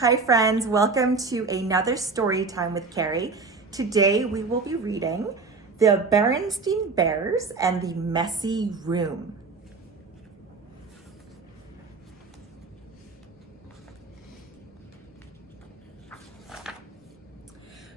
Hi friends, welcome to another story time with Carrie. Today we will be reading The Berenstain Bears and the Messy Room.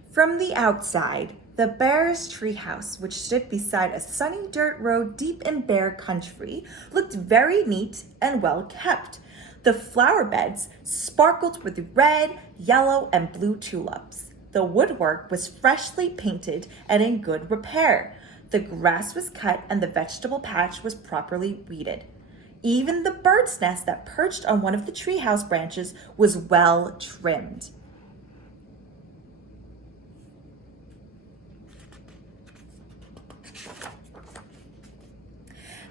From the outside, the Bears' treehouse, which stood beside a sunny dirt road deep in Bear country, looked very neat and well kept. The flower beds sparkled with red, yellow, and blue tulips. The woodwork was freshly painted and in good repair. The grass was cut and the vegetable patch was properly weeded. Even the bird's nest that perched on one of the treehouse branches was well trimmed.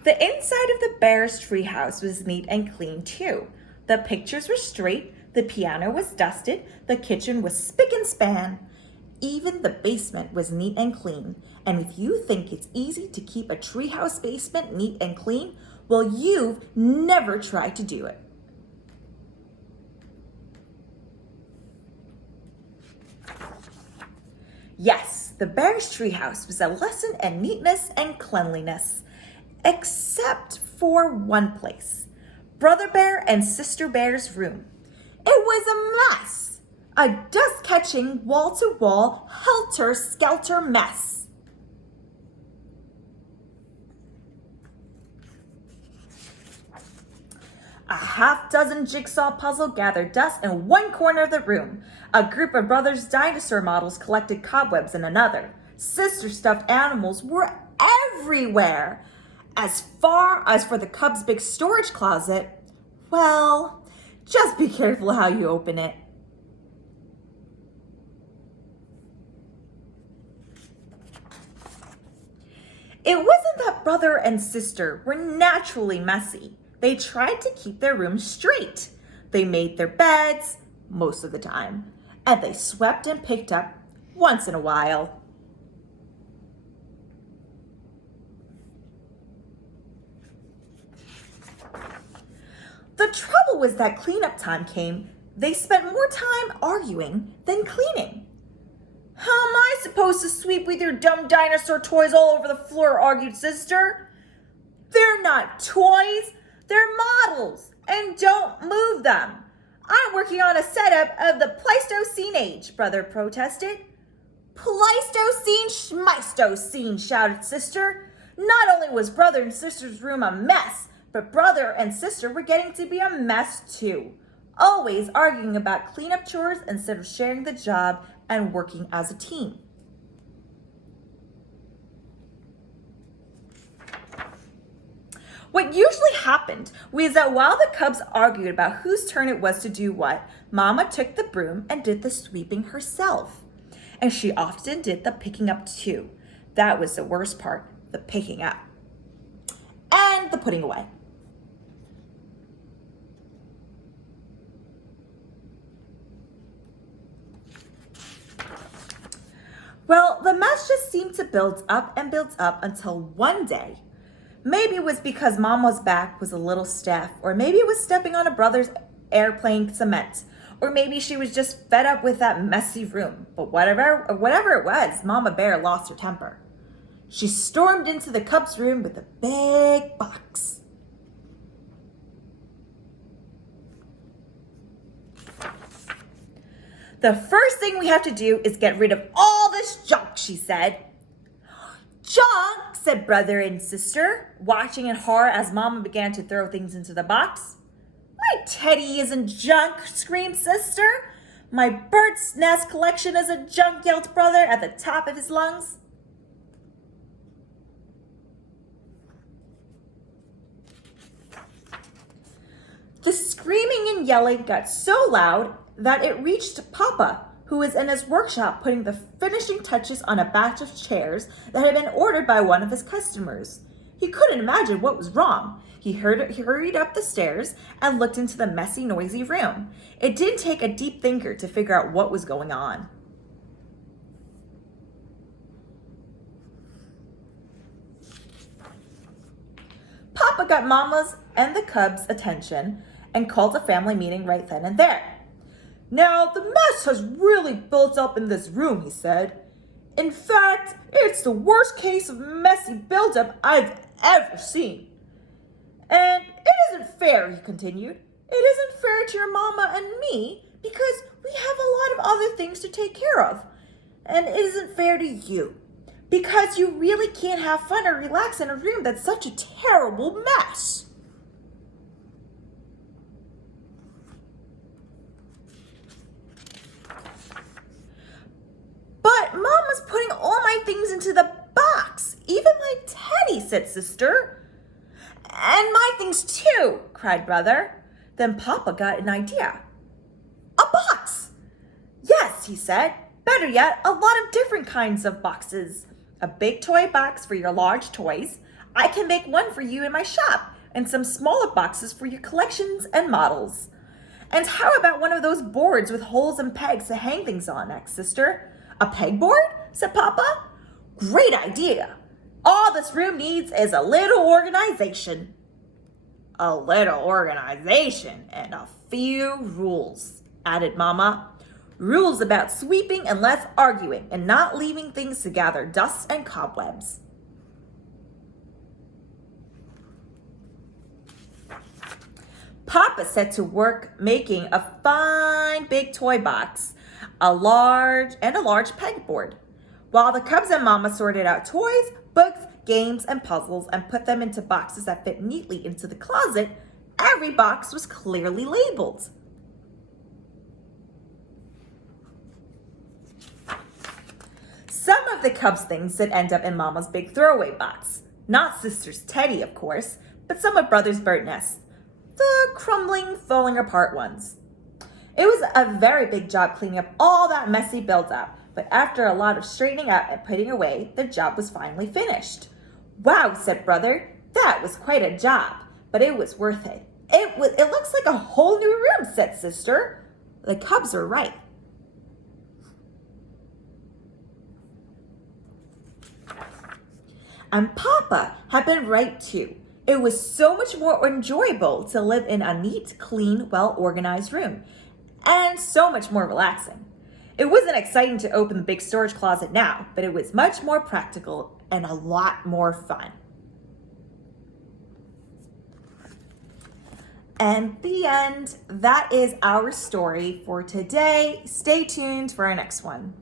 The inside of the Bears' treehouse was neat and clean too. The pictures were straight, the piano was dusted, the kitchen was spick and span. Even the basement was neat and clean. And if you think it's easy to keep a treehouse basement neat and clean, well, you've never tried to do it. Yes, the Bears' treehouse was a lesson in neatness and cleanliness. Except for one place, Brother Bear and Sister Bear's room. It was a mess, a dust-catching, wall-to-wall, helter-skelter mess. A half-dozen jigsaw puzzles gathered dust in one corner of the room. A group of brothers' dinosaur models collected cobwebs in another. Sister stuffed animals were everywhere. As far as for the Cubs' big storage closet, well, just be careful how you open it. It wasn't that brother and sister were naturally messy. They tried to keep their rooms straight. They made their beds most of the time, and they swept and picked up once in a while. The trouble was that cleanup time came, they spent more time arguing than cleaning. How am I supposed to sweep with your dumb dinosaur toys all over the floor, argued Sister. They're not toys, they're models, and don't move them. I'm working on a setup of the Pleistocene age, Brother protested. Pleistocene schmeistocene, shouted Sister. Not only was Brother and Sister's room a mess, but Brother and Sister were getting to be a mess too, always arguing about cleanup chores instead of sharing the job and working as a team. What usually happened was that while the Cubs argued about whose turn it was to do what, Mama took the broom and did the sweeping herself. And she often did the picking up too. That was the worst part, the picking up. And the putting away. Well, the mess just seemed to build up and build up until one day. Maybe it was because Mama's back was a little stiff, or maybe it was stepping on a brother's airplane cement, or maybe she was just fed up with that messy room. But whatever it was, Mama Bear lost her temper. She stormed into the Cubs' room with a big box. The first thing we have to do is get rid of all this junk, she said. Junk, said Brother and Sister, watching in horror as Mama began to throw things into the box. My teddy isn't junk, screamed Sister. My bird's nest collection isn't junk, yelled Brother at the top of his lungs. The screaming and yelling got so loud that it reached Papa, who was in his workshop putting the finishing touches on a batch of chairs that had been ordered by one of his customers. He couldn't imagine what was wrong. He hurried up the stairs and looked into the messy, noisy room. It didn't take a deep thinker to figure out what was going on. Papa got Mama's and the Cubs' attention and called a family meeting right then and there. Now, the mess has really built up in this room, he said. In fact, it's the worst case of messy buildup I've ever seen. And it isn't fair, he continued. It isn't fair to your mama and me because we have a lot of other things to take care of. And it isn't fair to you because you really can't have fun or relax in a room that's such a terrible mess. But Mama's putting all my things into the box, even my teddy, said Sister. And my things too, cried Brother. Then Papa got an idea. A box! Yes, he said. Better yet, a lot of different kinds of boxes. A big toy box for your large toys. I can make one for you in my shop, and some smaller boxes for your collections and models. And how about one of those boards with holes and pegs to hang things on, next Sister? A pegboard? Said Papa. Great idea. All this room needs is a little organization. A little organization and a few rules, added Mama. Rules about sweeping and less arguing and not leaving things to gather dust and cobwebs. Papa set to work making a fine big toy box, a large pegboard, while the Cubs and Mama sorted out toys, books, games, and puzzles and put them into boxes that fit neatly into the closet. Every box was clearly labeled. Some of the Cubs' things did end up in Mama's big throwaway box. Not Sister's teddy, of course, but some of Brother's bird nests. The crumbling, falling apart ones. It was a very big job cleaning up all that messy buildup, but after a lot of straightening up and putting away, the job was finally finished. Wow, said Brother, that was quite a job, but it was worth it. It looks like a whole new room, said Sister. The Cubs are right. And Papa had been right too. It was so much more enjoyable to live in a neat, clean, well-organized room, and so much more relaxing. It wasn't exciting to open the big storage closet now, but it was much more practical and a lot more fun. And the end. That is our story for today. Stay tuned for our next one.